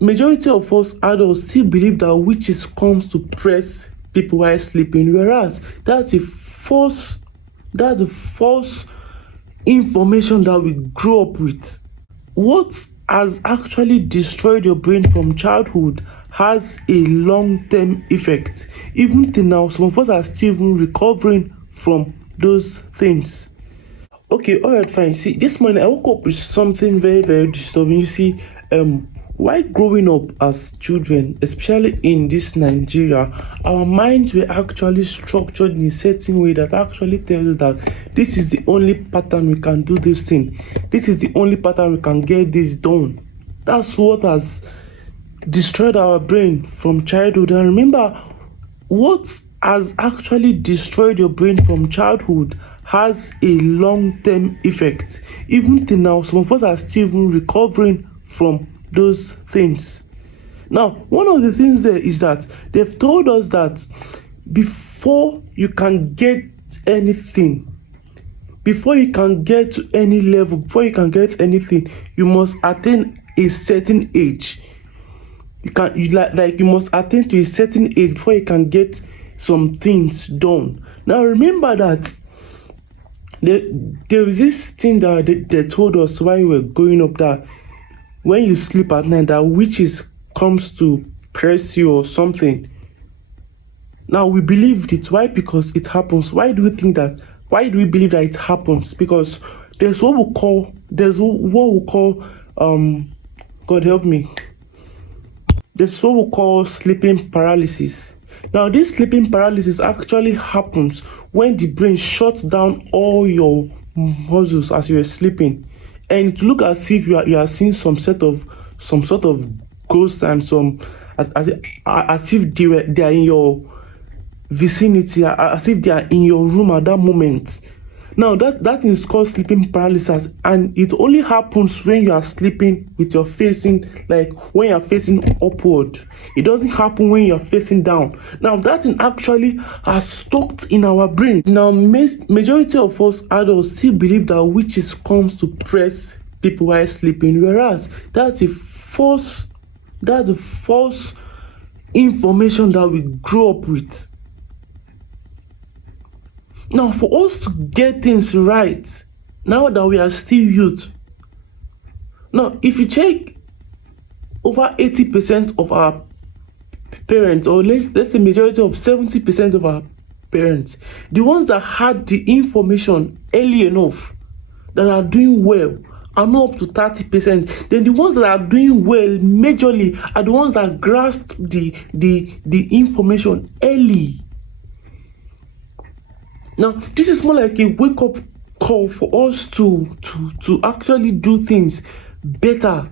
Majority of us adults still believe that witches comes to press people while sleeping, whereas that's the false information that we grew up with. What has actually destroyed your brain from childhood has a long-term effect. Even till now, some of us are still even recovering from those things. Okay, all right, fine. See, this morning I woke up with something very, very disturbing. You see, while growing up as children, especially in this Nigeria, our minds were actually structured in a certain way that actually tells us that this is the only pattern we can do this thing. This is the only pattern we can get this done. That's what has destroyed our brain from childhood. And remember, what has actually destroyed your brain from childhood has a long-term effect. Even till now, some of us are still even recovering from those things. Now, one of the things there is that they've told us that before you can get anything, before you can get to any level, before you can get anything, you must attain a certain age. You must attain to a certain age before you can get some things done. Now remember that there is this thing that they told us while we were growing up, that when you sleep at night, that witches comes to press you or something. Now we believed it. Why? Because it happens. Why do we think that? Why do we believe that it happens? Because there's what we call God help me. There's what we call sleeping paralysis. Now, this sleeping paralysis actually happens when the brain shuts down all your muscles as you are sleeping, and it look as if you are seeing some sort of ghosts, and as if they are in your vicinity, as if they are in your room at that moment. Now that is called sleeping paralysis, and it only happens when you are sleeping with your facing, like when you are facing upward. It doesn't happen when you are facing down. Now that thing actually has stuck in our brain. Now majority of us adults still believe that witches comes to press people while sleeping, whereas that's the false information that we grew up with. Now, for us to get things right, now that we are still youth, now if you check, over 80% of our parents, or let's say majority of 70% of our parents, the ones that had the information early enough, that are doing well, are not up to 30%. Then the ones that are doing well majorly are the ones that grasped the information early. Now, this is more like a wake-up call for us to actually do things better,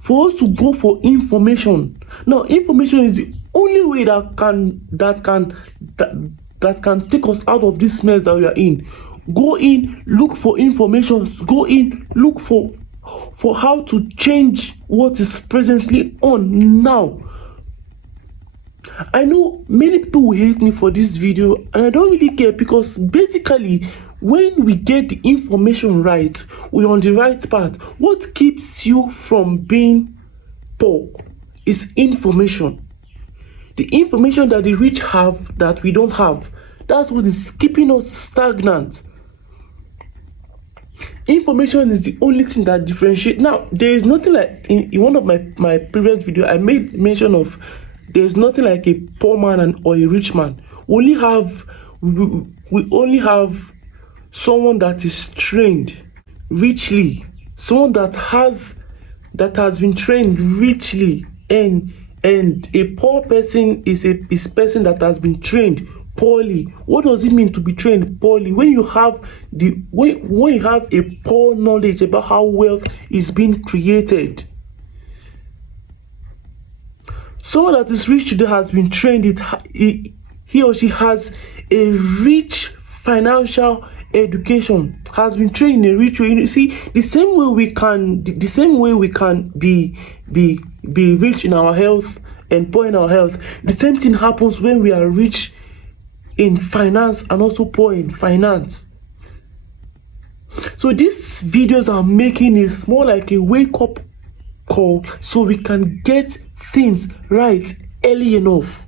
for us to go for information. Now, information is the only way that can take us out of this mess that we are in. Go in, look for information. Go in, look for how to change what is presently on now. I know many people will hate me for this video, and I don't really care, because basically when we get the information right, we're on the right path. What keeps you from being poor is information. The information that the rich have that we don't have, that's what is keeping us stagnant. Information is the only thing that differentiates. Now, there is nothing like, in one of my previous video, I made mention of, there's nothing like a poor man or a rich man. We only have someone that is trained richly, someone that has been trained richly, and a poor person is a person that has been trained poorly. What does it mean to be trained poorly? When you have when you have a poor knowledge about how wealth is being created. Someone that is rich today has been trained. He or she has a rich financial education, has been trained in a rich way. You see, the same way we can be rich in our health and poor in our health, the same thing happens when we are rich in finance and also poor in finance. So these videos I'm making is more like a wake up call so we can get things right early enough.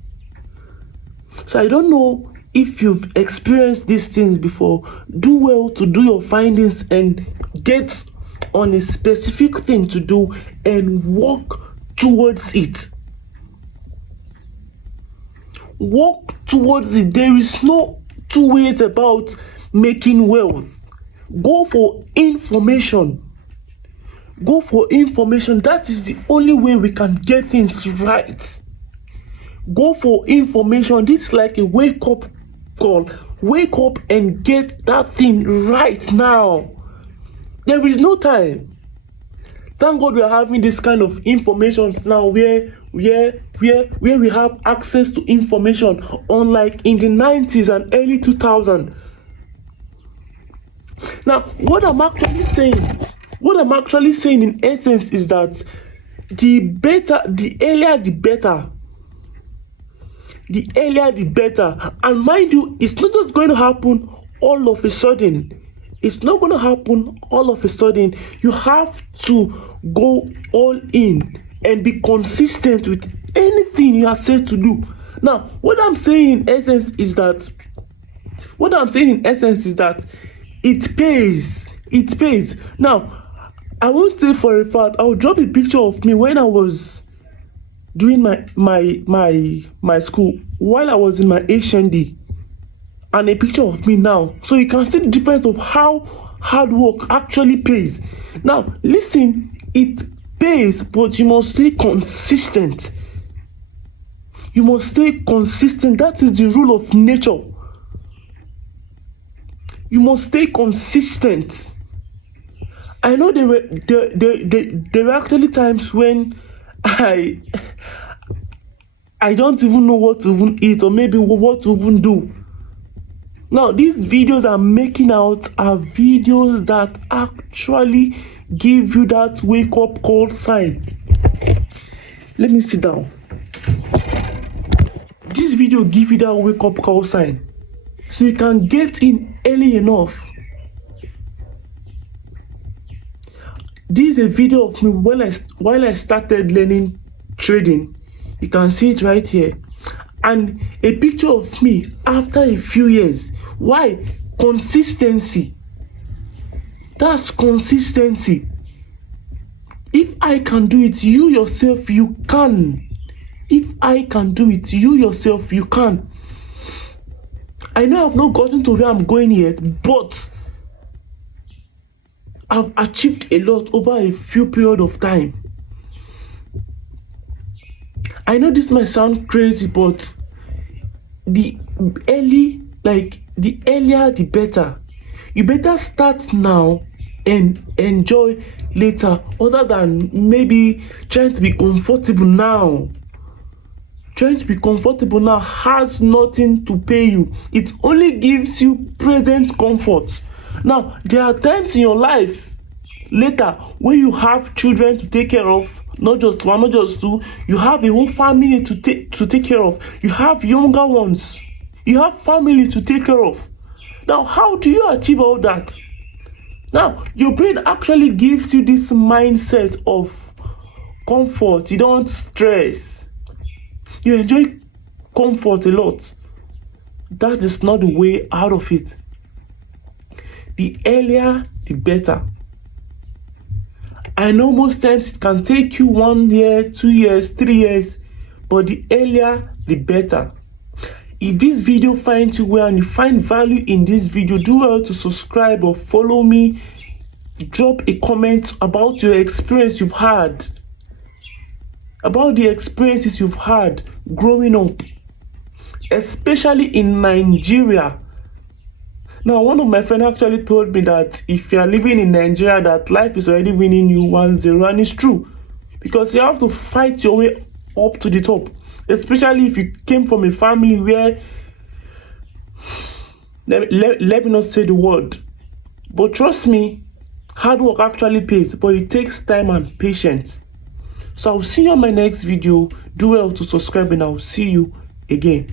So I don't know if you've experienced these things before. Do well to do your findings and get on a specific thing to do and work towards it. Work towards it. There is no two ways about making wealth. Go for information. Go for information. That is the only way we can get things right. Go for information. This is like a wake up call. Wake up and get that thing right now. There is no time. Thank God we are having this kind of information now where we have access to information, unlike in the 90s and early 2000s. Now, what I'm actually saying in essence is that the earlier the better. The earlier the better. And mind you, it's not just going to happen all of a sudden. It's not going to happen all of a sudden. You have to go all in and be consistent with anything you are said to do. Now, what I'm saying in essence is that it pays. It pays. Now, I won't say for a fact. I'll drop a picture of me when I was doing my school, while I was in my HND, and a picture of me now, so you can see the difference of how hard work actually pays. Now listen, it pays, but you must stay consistent. You must stay consistent. That is the rule of nature. You must stay consistent. I know there were actually times when I don't even know what to even eat, or maybe what to even do. Now, these videos I'm making out are videos that actually give you that wake up call sign. Let me sit down. This video give you that wake up call sign, so you can get in early enough. This is a video of me while I started learning trading. You can see it right here. And a picture of me after a few years. Why? Consistency. That's consistency. If I can do it, you yourself, you can. If I can do it, you yourself, you can. I know I've not gotten to where I'm going yet, but I've achieved a lot over a few period of time. I know this might sound crazy, but the earlier the better. You better start now and enjoy later, other than maybe trying to be comfortable now. Trying to be comfortable now has nothing to pay you. It only gives you present comfort. Now, there are times in your life later when you have children to take care of, not just one, not just two. You have a whole family to take care of. You have younger ones. You have family to take care of. Now, how do you achieve all that? Now, your brain actually gives you this mindset of comfort. You don't stress. You enjoy comfort a lot. That is not the way out of it. The earlier, the better. I know most times it can take you 1 year, 2 years, 3 years, but the earlier, the better. If this video finds you well and you find value in this video, do well to subscribe or follow me. Drop a comment about your experience you've had, about the experiences you've had growing up, especially in Nigeria. Now, one of my friends actually told me that if you are living in Nigeria, that life is already winning you 1-0, and it's true, because you have to fight your way up to the top, especially if you came from a family where, let me not say the word, but trust me, hard work actually pays, but it takes time and patience. So I'll see you on my next video. Do well to subscribe, and I'll see you again.